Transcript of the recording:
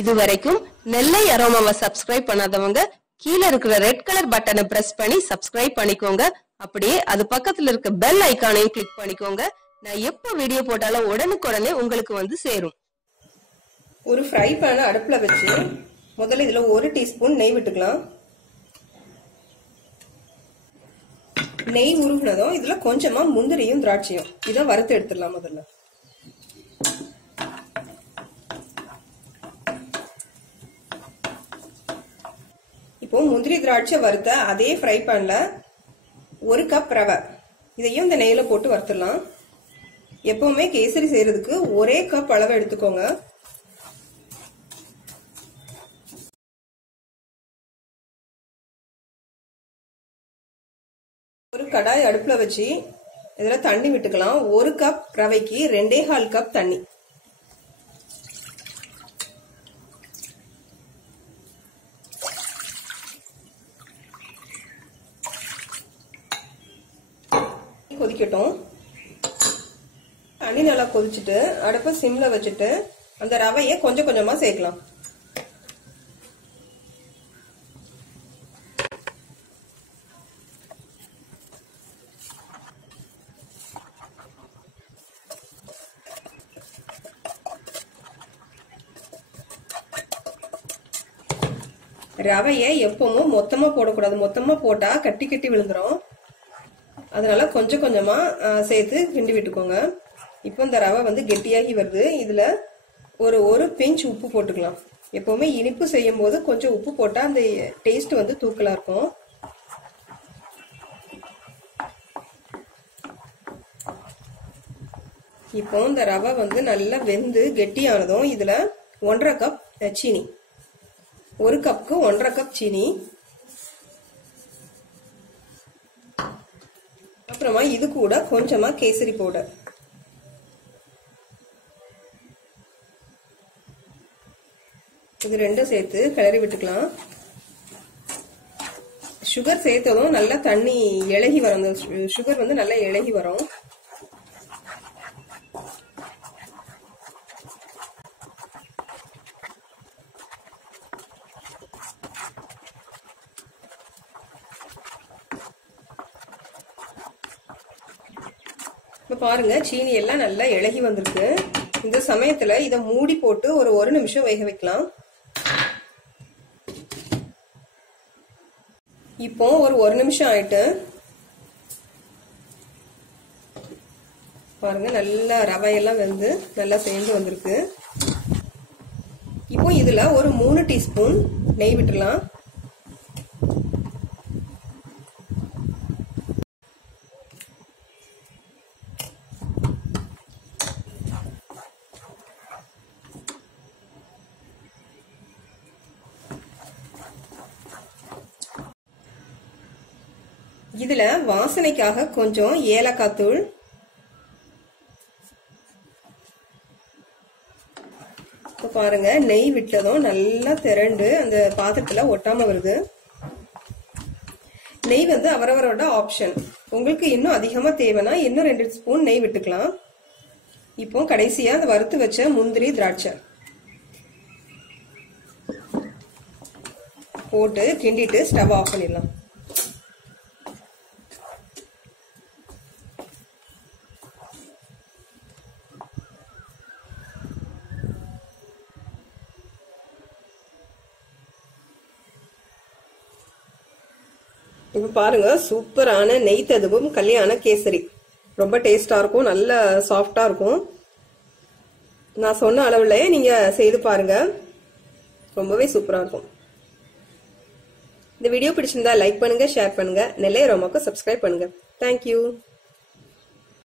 இதுவரைக்கும் நெல்லை அரோமாவை சப்ஸ்கிரைப் பண்ணாதவங்க கீழே இருக்கிற ரெட் கலர் பட்டனை பிரஸ் பண்ணி சப்ஸ்கிரைப் பண்ணிக்கோங்க. அப்படியே அது பக்கத்துல இருக்க பெல் ஐகானையும் கிளிக் பண்ணிக்கோங்க. நான் எப்ப வீடியோ போட்டாலும் உடனுக்குடனே உங்களுக்கு வந்து சேரும். ஒரு ஃப்ரை பேனை அடுப்புல வச்சு முதல்ல இதுல 1 டீஸ்பூன் நெய் விட்டுக்கலாம். நெய் உருகுனதும் இதுல கொஞ்சமா முந்திரியும் திராட்சையும் இதை வறுத்து எடுத்துடலாம். முதல்ல இப்போ முந்திரி திராட்சை வறுத்த அதே ஃப்ரை பேன்ல 1 கப் ரவை இதையும் இந்த நெய்ல போட்டு வறுத்துடலாம். எப்பவுமே கேசரி செய்யறதுக்கு ஒரே கப் அளவு எடுத்துக்கோங்க. ஒரு கடாய் அடுப்புல வச்சு இதுல தண்ணி விட்டுக்கலாம். 1 கப் ரவைக்கு 2.25 கப் தண்ணி. கொதிக்கட்டும். தண்ணி நல்லா கொதிச்சுட்டு அடுப்பை சிம்ல வச்சுட்டு அந்த ரவையை கொஞ்சம் கொஞ்சமா சேர்க்கலாம். ரவையை எப்பவும் மொத்தமா போடக்கூடாது. மொத்தமா போட்டா கட்டி கட்டி விழுந்துரும். அதனால கொஞ்சம் கொஞ்சமா சேர்த்து கிண்டி விட்டுக்கோங்க. இப்போ இந்த ரவை வந்து கெட்டியாகி வருது. இதுல ஒரு பிஞ்ச் உப்பு போட்டுக்கலாம். எப்பவுமே இனிப்பு செய்யும் போது கொஞ்சம் உப்பு போட்டா அந்த டேஸ்ட் வந்து தூக்கலா இருக்கும். இப்போ இந்த ரவை வந்து நல்லா வெந்து கெட்டியானதும் இதுல 1.5 கப் சீனி, 1 கப்புக்கு 1.5 கப் சீனி, அப்புறமா இது கூட கொஞ்சமா கேசரி பவுடர், இது ரெண்டும் சேர்த்து கிளறி விட்டுக்கலாம். சுகர் சேர்த்ததும் நல்லா தண்ணி இளகி வரும். சுகர் வந்து நல்லா இளகி வரும். இப்ப பாருங்க சீனி எல்லாம் நல்லா இளகி வந்திருக்கு. இந்த சமயத்துல இத மூடி போட்டு ஒரு 1 நிமிஷம் வேக வைக்கலாம். இப்போ ஒரு 1 நிமிஷம் ஆயிட்டு பாருங்க நல்லா ரவையெல்லாம் வெந்து நல்லா சேர்ந்து வந்திருக்கு. இப்போ இதுல ஒரு 3 டீஸ்பூன் நெய் விட்டுலாம். இதுல வாசனைக்காக கொஞ்சம் ஏலக்காய் தூள், பாருங்க நெய் விட்டதும் நல்லா திரண்டு அந்த பாத்திரத்துல ஒட்டாம வருது. நெய் வந்து அவரவரோட ஆப்ஷன். உங்களுக்கு இன்னும் அதிகமா தேவைன்னா இன்னும் 2 ஸ்பூன் நெய் விட்டுக்கலாம். இப்போ கடைசியா அந்த வறுத்து வச்ச முந்திரி திராட்சை போட்டு கிண்டிட்டு ஸ்டவ் ஆஃப் பண்ணிடலாம். இப்ப பாருங்க சூப்பரான நெய் ததுவும் கல்யாண கேசரி ரொம்ப டேஸ்டா இருக்கும். நல்ல சாஃப்டா இருக்கும். நான் சொன்ன அளவுல நீங்க செய்து பாருங்க. ரொம்பவே சூப்பரா இருக்கும். இந்த வீடியோ பிடிச்சிருந்தா லைக் பண்ணுங்க, ஷேர் பண்ணுங்க, நெல்லை அரோமாக்கு சப்ஸ்கிரைப் பண்ணுங்க. தேங்க்யூ.